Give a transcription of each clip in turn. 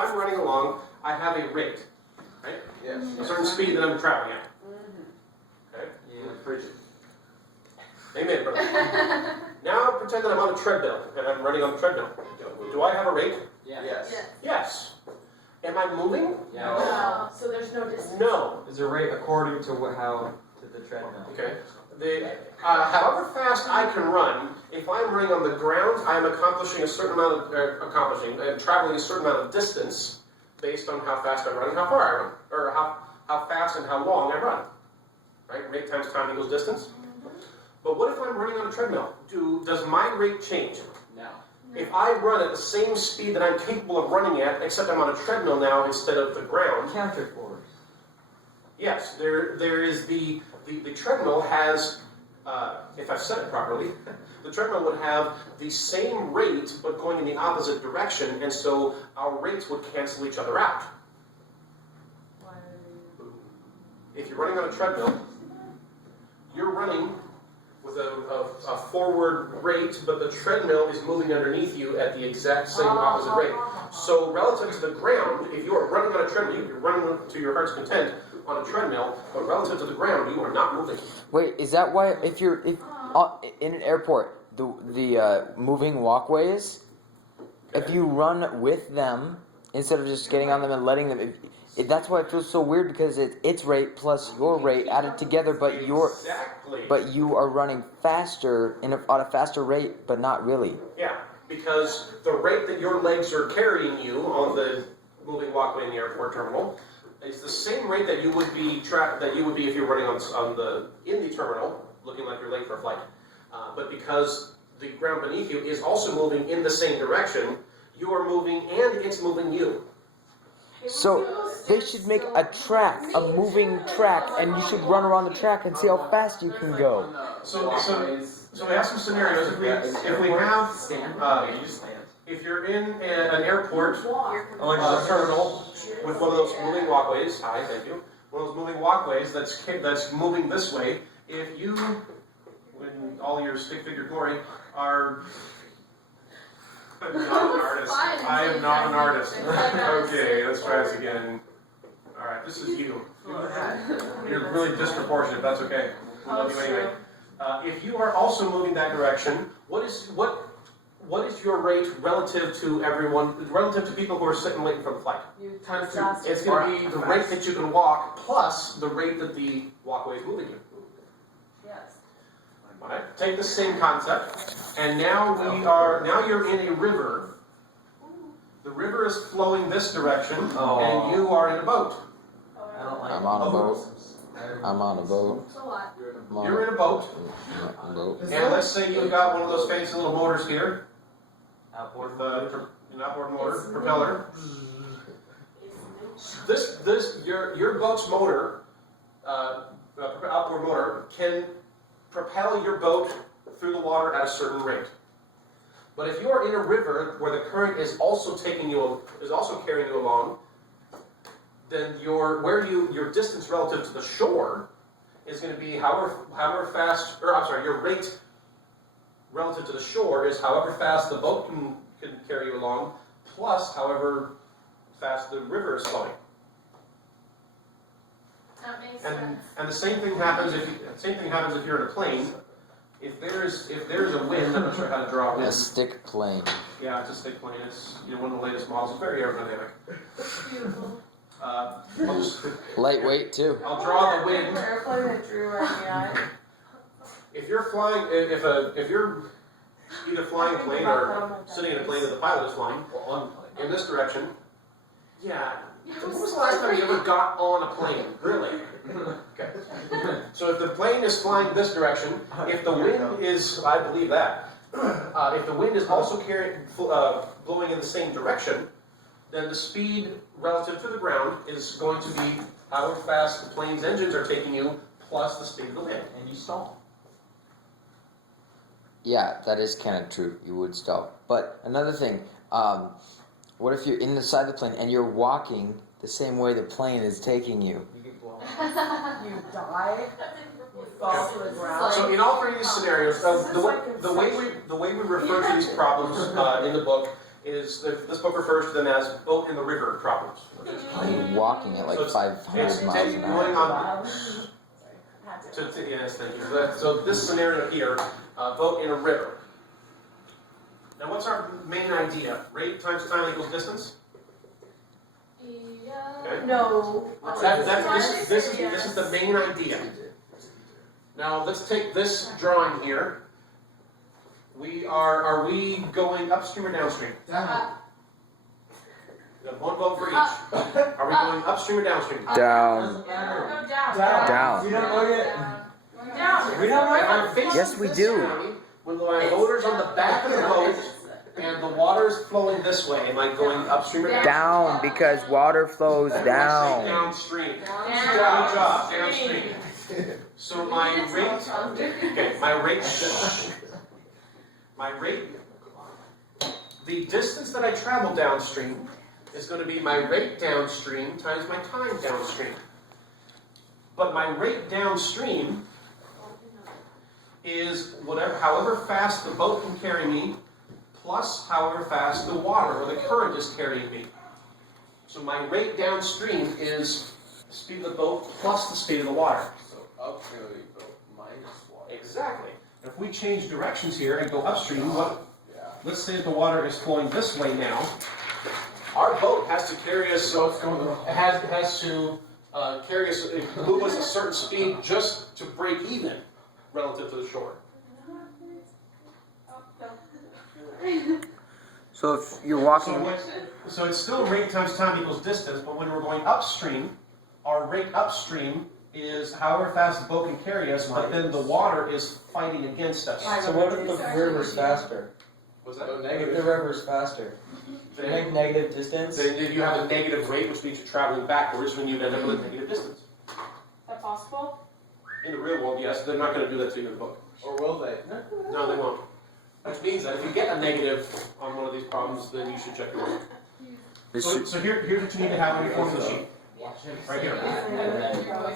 I'm running along, I have a rate, right? Yes. A certain speed that I'm traveling at. Okay? Yeah. Frigid. Amen, brother. Now pretend that I'm on a treadmill, and I'm running on a treadmill. Do I have a rate? Yes. Yes. Yes. Am I moving? Yeah. So there's no distance. No. Is a rate according to how to the treadmill? Okay. However fast I can run, if I'm running on the ground, I am accomplishing a certain amount of traveling a certain amount of distance based on how fast I run and how far I run, or how fast and how long I run. Right? Rate times time equals distance. But what if I'm running on a treadmill? Does my rate change? No. If I run at the same speed that I'm capable of running at, except I'm on a treadmill now instead of the ground, Counterforce. yes, there is the treadmill has, if I've said it properly, the treadmill would have the same rate but going in the opposite direction, and so our rates would cancel each other out. If you're running on a treadmill, you're running with a forward rate, but the treadmill is moving underneath you at the exact same opposite rate. So relative to the ground, if you are running on a treadmill, you're running to your heart's content on a treadmill, but relative to the ground, you are not moving. Wait, is that why if you're in an airport, the moving walkways, if you run with them instead of just getting on them and letting them, that's why it feels so weird because its rate plus your rate added together, but you are running faster on a faster rate, but not really. Yeah, because the rate that your legs are carrying you on the moving walkway in the airport terminal is the same rate that you would be if you're running in the terminal, looking like you're late for a flight. But because the ground beneath you is also moving in the same direction, you are moving and it's moving you. So they should make a track, a moving track, and you should run around the track and see how fast you can go. So we have some scenarios. If we have if you're in an airport, terminal with one of those moving walkways, hi, thank you, one of those moving walkways that's moving this way, if you, in all your stick figure glory, are... I'm not an artist. I am not an artist. Okay, let's try this again. Alright, this is you. You're really disproportionate, that's okay. We love you anyway. If you are also moving that direction, what is your rate relative to everyone, relative to people who are sitting waiting for the flight? Times two. It's going to be the rate that you can walk plus the rate that the walkway is moving you. Yes. Alright, take the same concept, and now you're in a river. The river is flowing this direction, and you are in a boat. I don't like I'm on a boat. I'm on a boat. It's a lot. You're in a boat, and let's say you've got one of those fancy little motors here, outboard. an outboard motor, propeller. Your boat's motor, outboard motor, can propel your boat through the water at a certain rate. But if you are in a river where the current is also carrying you along, then your distance relative to the shore is going to be your rate relative to the shore is however fast the boat can carry you along, plus however fast the river is flowing. That makes sense. And the same thing happens if you're in a plane. If there's a wind, I'm not sure how to draw a A wind. stick plane. Yeah, it's a stick plane. It's one of the latest models. It's very aerodynamic. Beautiful. Lightweight too. I'll draw the wind. Airplane that drew right behind. If you're flying, if you're either flying a plane or sitting in a plane that the pilot is flying in this direction, yeah. When was the last time you ever got on a plane? Really? Okay. So if the plane is flying this direction, if the wind is, I believe that, if the wind is also blowing in the same direction, then the speed relative to the ground is going to be however fast the plane's engines are taking you, plus the speed of the wind. And you stall. Yeah, that is kind of true. You would stop. But another thing, what if you're inside the plane and you're walking the same way the plane is taking you? You get blown. You die, you fall to the ground. So in all three of these scenarios, the way we refer to these problems in the book is this book refers to them as boat in the river problems. Walking at like So it's- 500 It's miles an going hour. on. Yes, thank you. So this scenario here, boat in a river. Now, what's our main idea? Rate times time equals distance. Yeah. Okay. No. This is the main idea. Now let's take this drawing here. Are we going upstream or downstream? Down. We have one vote for each. Are we going upstream or downstream? Down. Doesn't matter. Go down. Down. We don't know yet. Down. We don't know If yet. I'm facing Yes, we this do. way, when my motor's on the back of the boat and the water's flowing this way, am I going upstream or downstream? Down because water flows down. Downstream. Down. Good job, downstream. So my rate, the distance that I travel downstream is going to be my rate downstream times my time downstream. But my rate downstream is however fast the boat can carry me, plus however fast the water or the current is carrying me. So my rate downstream is the speed of the boat plus the speed of the water. So uphill you go minus water. Exactly. If we change directions here and go upstream, Yeah. let's say that the water is flowing this way now. Our boat has to carry us. So it's going the wrong way. Has to carry us, move us a certain speed just to break even relative to the shore. So if you're walking, So it's still rate times time equals distance, but when we're going upstream, our rate upstream is however fast the boat can carry us, but then the water is fighting against us. So what if the river's faster? What's that? So What if negative. the river's faster? Then, Negative distance? then you have a negative rate, which means you're traveling backwards when you end up with a negative distance. Is that possible? In the real world, yes, they're not going to do that to you in the book. Or will they? No, they won't. Which means that if you get a negative on one of these problems, then you should check your work. this So here's what you need to have on your formula sheet. Right here.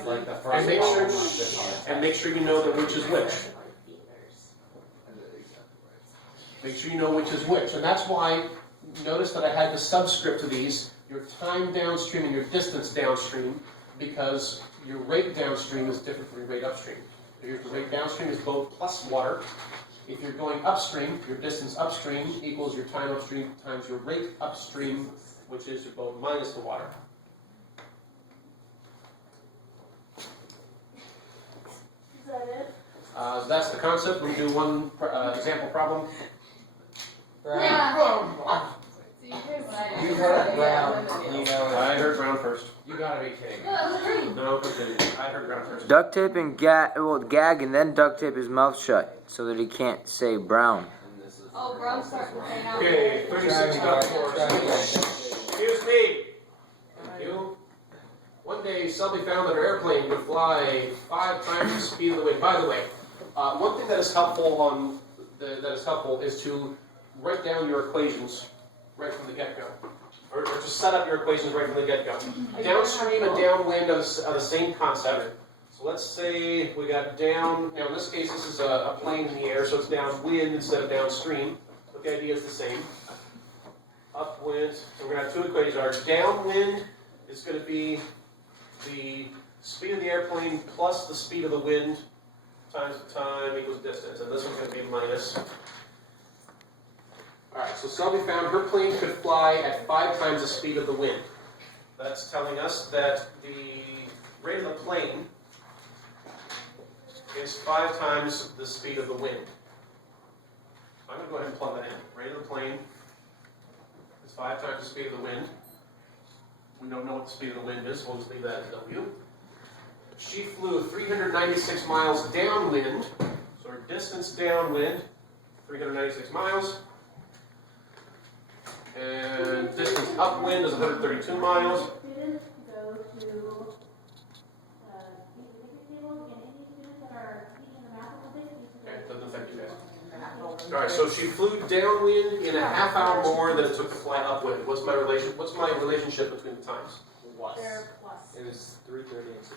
Like the And make sure, you know that which is which. Make sure you know which is which. And that's why, notice that I had the subscript to these, your time downstream and your distance downstream, because your rate downstream is different from your rate upstream. Your rate downstream is boat plus water. If you're going upstream, your distance upstream equals your time upstream times your rate upstream, which is your boat minus the water. Is that it? That's the concept. We do one example problem. Yeah. You heard brown, you know it. I heard ground first. You gotta be kidding. No, continue. I heard ground first. duct tape and gag and then duct tape his mouth shut so that he can't say brown. And this is Oh, brown's starting to hang out. Okay, 36.4. Excuse me. Thank you. One day, somebody found that an airplane could fly 5 times the speed of the wind. By the way, one thing that is helpful is to write down your equations right from the get-go, or just set up your equations right from the get-go. Downstream and downwind are the same concept. So let's say we got down. Now in this case, this is a plane in the air, so it's downwind instead of downstream. But the idea is the same. Upwind. So we're going to have two equations. Our downwind is going to be the speed of the airplane plus the speed of the wind times the time equals distance. And this one's going to be minus. Alright, so somebody found her plane could fly at 5 times the speed of the wind. That's telling us that the rate of the plane is 5 times the speed of the wind. So I'm going to go ahead and plug that in. Rate of the plane is 5 times the speed of the wind. We don't know what the speed of the wind is, so we'll just leave that as W. She flew 396 miles downwind, so her distance downwind, 396 miles. And distance upwind is 132 miles. Students go to table, and any students that are teaching the math a little bit. Okay, doesn't affect you guys. Alright, so she flew downwind in a half hour more than it took to fly upwind. What's my relationship between the times? They're plus. It was 3:30 and 6.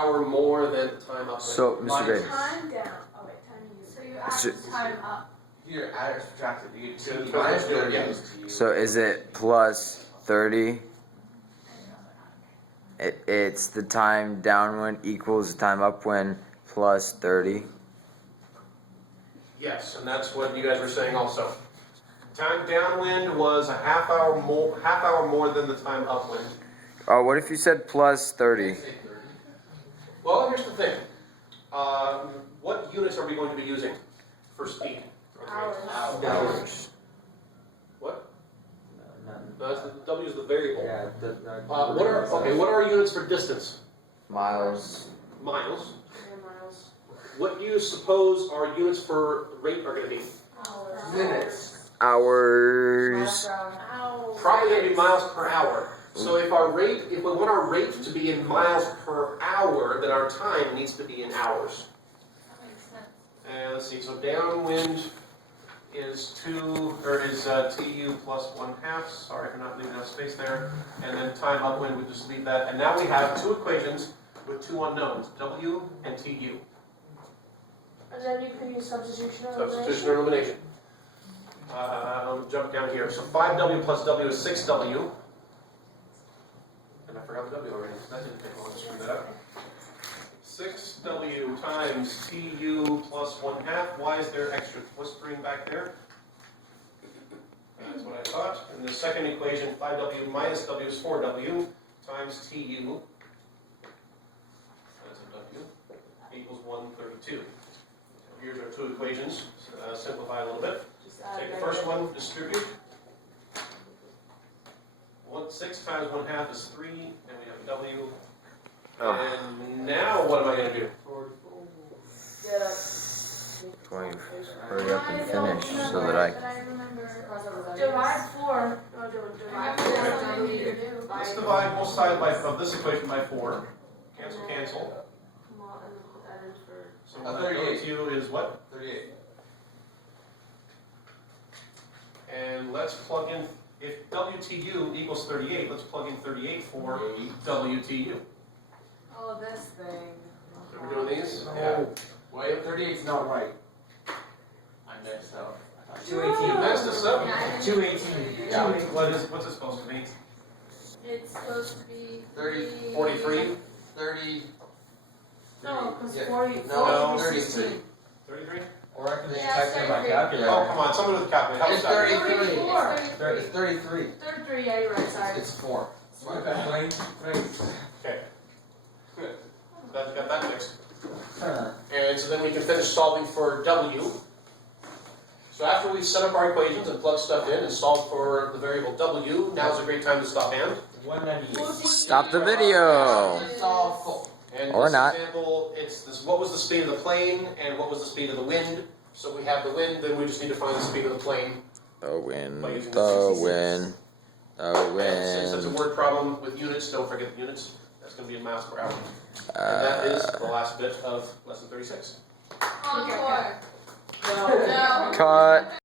hour more than the time upwind. So, Mr. Gray. Time down. Oh wait, time used. So you add So- the time up. Here, add or subtract it. You get Yeah, T go ahead, minus do it, 30 yeah. is T. So is it plus 30? It's the time downwind equals the time upwind plus 30. Yes, and that's what you guys were saying also. Time downwind was a half hour more than the time upwind. Oh, what if you said plus 30? Say 30. Well, here's the thing. What units are we going to be using for speed? Hours. What? No, the W is the variable. Yeah, What are our units for distance? Miles. Miles. Miles. What do you suppose our units for rate are going to be? Hours. Minutes. Hours. Hours. Probably going to be miles per hour. So if we want our rate to be in miles per hour, then our time needs to be in hours. That makes sense. And let's see, so downwind is TU plus 1/2. Sorry for not leaving enough space there. And then time upwind, we just leave that. And now we have two equations with two unknowns, W and TU. And then you can use substitution or Substitution or elimination. Jump down here. So 5W plus W is 6W. And I forgot the W already. That didn't take long to screw that up. 6W times TU plus 1/2. Why is there extra whispering back there? That's what I thought. And the second equation, 5W minus W is 4W times TU. That's a W. Equals 132. Here's our two equations. Simplify a little bit. Take the first one, distribute. 6 times 1/2 is 3, and we have a W. And now what am I going to do? 20. Hurry up and finish so that I. Divide 4. No, divide 4. Let's divide both sides of this equation by 4. Cancel, cancel. So what that goes to is what? 38. And let's plug in, if WTU equals 38, let's plug in 38 for WTU. Oh, this thing. So we're doing these? Yeah. Wait, 38's not right. I messed up. 218. Next is up. 218. Yeah. What's it supposed to be? It's supposed to be 30, 43? 30. No, because Yeah. 40. No, 40 is 33. 16. 33? Or I can just Yeah, type in my 33. calculator. Oh, come on, someone with a calculator. Help It's us out. 33. 34. It's 33. 33, yeah, you're right, sorry. It's 4. Okay. Glad you got that fixed. And so then we can finish solving for W. So after we've set up our equations and plugged stuff in and solved for the variable W, now's a great time to stop and. 198. Stop the video. It's all full. And Or this not. example, it's this, what was the speed of the plane and what was the speed of the wind? So we have the wind, then we just need to find the speed of the plane. The wind. By using The 66. wind. The And since it's a wind. word problem with units, don't forget the units. That's going to be in miles per hour. And that is the last bit of lesson 36. Encore. No. No. Cut.